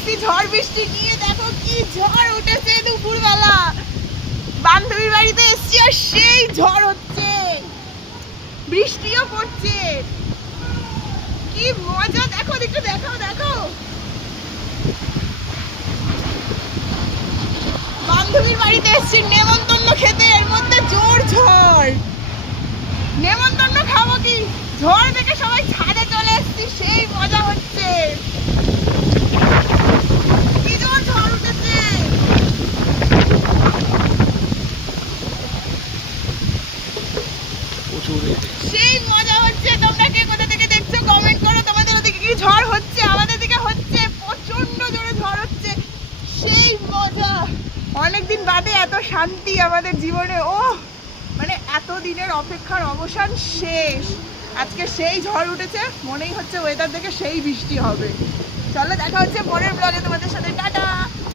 এসেছি ঝড় বৃষ্টি নিয়ে। দেখো কি ঝড় উঠেছে দুপুরবেলা। বান্ধবীর বাড়িতে এসেছি আর সেই ঝড় হচ্ছে, বৃষ্টিও পড়ছে। কি মজা, দেখো একটু দেখাও। দেখো বান্ধবীর বাড়িতে এসেছি নেমন্তন্ন খেতে, এর মধ্যে জোর ঝড়। নেমন্তন্ন খাবো কি, ঝড় দেখে সবাই ছাদে চলে এসেছি, সেই মজা হচ্ছে। কি জোর ঝড় উঠেছে। সেই মজা হচ্ছে। তোমরা কে কোথা থেকে দেখছো কমেন্ট করো। তোমাদের ওদিকে কি ঝড় হচ্ছে? আমাদের দিকে হচ্ছে, প্রচন্ড জোরে ঝড় হচ্ছে, সেই মজা। অনেকদিন বাদে এত শান্তি আমাদের জীবনে। ও মানে এত দিনের অপেক্ষার অবসান শেষ। আজকে সেই ঝড় উঠেছে, মনেই হচ্ছে ওয়েদার দেখে সেই বৃষ্টি হবে। চলো দেখা হচ্ছে পরের ব্লগে তোমাদের সাথে।